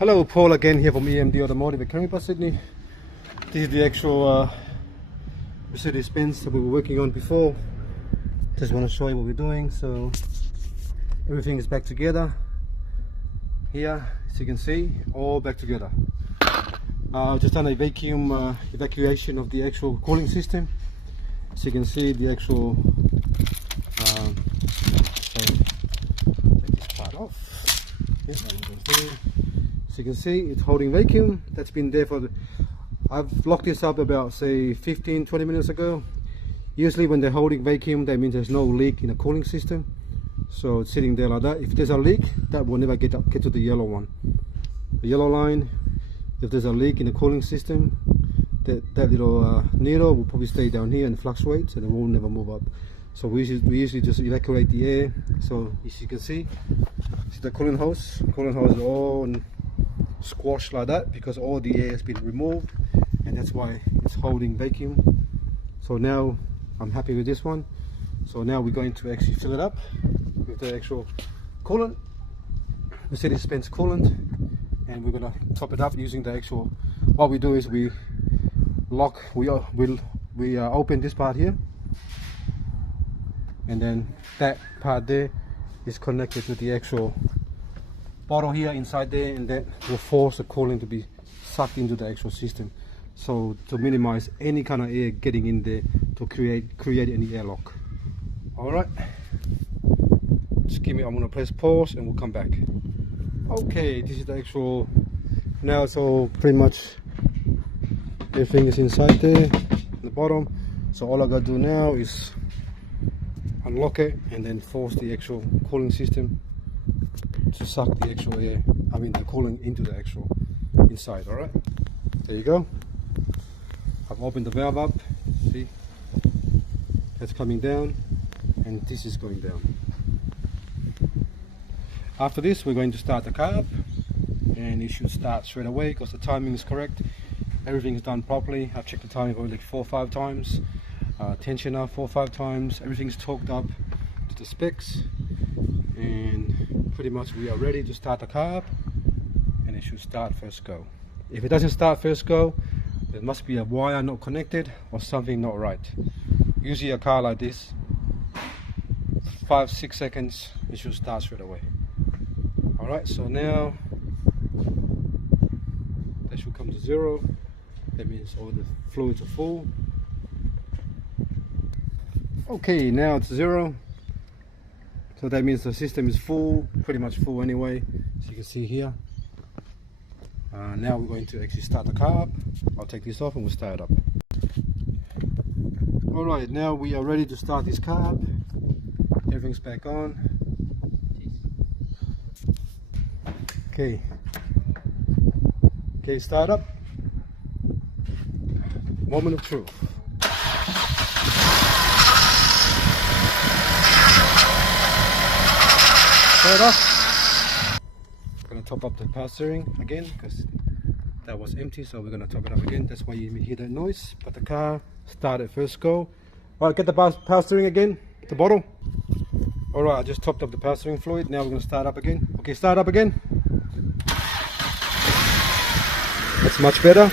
Hello, Paul again here from EMD Automotive at Caringbah, Sydney. This is the actual Mercedes-Benz that we were working on before. Just want to show you what we're doing. So everything is back together here, as you can see, all back together. Just done a vacuum evacuation of the actual cooling system. So you can see the actual take this part off. Yeah, so you can see it's holding vacuum. That's been there for I've locked this up about say 15-20 minutes ago. Usually when they're holding vacuum, that means there's no leak in the cooling system, so it's sitting there like that. If there's a leak, that will never get to the yellow one, the yellow line. If there's a leak in the cooling system, that little needle will probably stay down here and fluctuate, and it will never move up. So we usually just evacuate the air. So as you can see the cooling hose is all squashed like that because all the air has been removed, and that's why it's holding vacuum. So now I'm happy with this one. So now we're going to actually fill it up with the actual coolant, Mercedes-Benz coolant, and we're gonna top it up using the actual. What we do is we open this part here, and then that part there is connected to the actual bottle here inside there, and that will force the cooling to be sucked into the actual system, so to minimize any kind of air getting in there to create any airlock. All right, just give me, I'm gonna press pause and we'll come back. Okay, this is the actual, now so pretty much everything is inside there in the bottom. So all I gotta do now is unlock it and then force the actual cooling system to suck the actual air, the cooling into the actual inside. All right, there you go. I've opened the valve up, see, that's coming down and this is going down. After this we're going to start the car up, and it should start straight away because the timing is correct. Everything is done properly. I've checked the timing probably like 4 or 5 times, tension up 4 or 5 times, everything's torqued up to the specs, and pretty much we are ready to start the car up, and it should start first go. If it doesn't start first go, there must be a wire not connected or something not right. Usually a car like this, 5-6 seconds, it should start straight away. Alright, so now that should come to 0. That means all the fluids are full. Okay, now it's 0. So that means the system is full, pretty much full anyway, as you can see here. Now we're going to actually start the car up. I'll take this off and we'll start it up. Alright, now we are ready to start this car up. Everything's back on. Okay, start up. Moment of truth. Start off. Gonna top up the power steering again because that was empty, so we're gonna top it up again. That's why you hear that noise. But the car started first go. Alright, get the power steering again, the bottle. Alright, I just topped up the power steering fluid. Now we're gonna start up again. Okay, start up again. That's much better.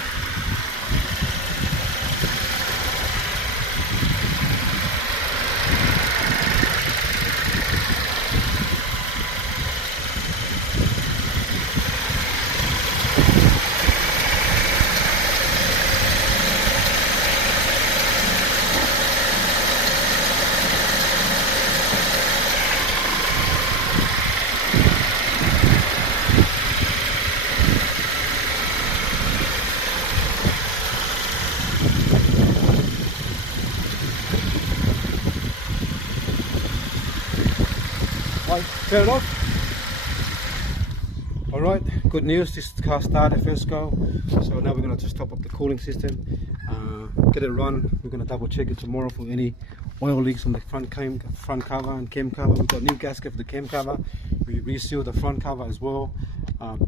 Turn it off. Alright, good news, this car started first go. So now we're going to just top up the cooling system, get it run. We're going to double check it tomorrow for any oil leaks on the front cover and cam cover. We've got new gasket for the cam cover. We resealed the front cover as well.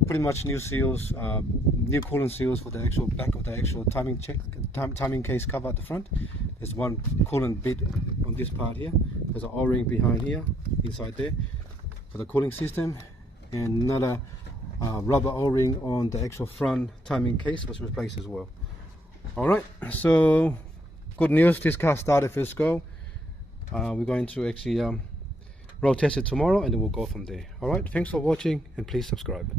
Pretty much new seals, new coolant seals for the actual back of the actual timing case cover at the front. There's one coolant bit on this part here. There's an O-ring behind here, inside there, for the cooling system, and another rubber o-ring on the actual front timing case was replaced as well. Alright, so good news, this car started first go. We're going to actually road test it tomorrow and then we'll go from there. Alright, thanks for watching and please subscribe.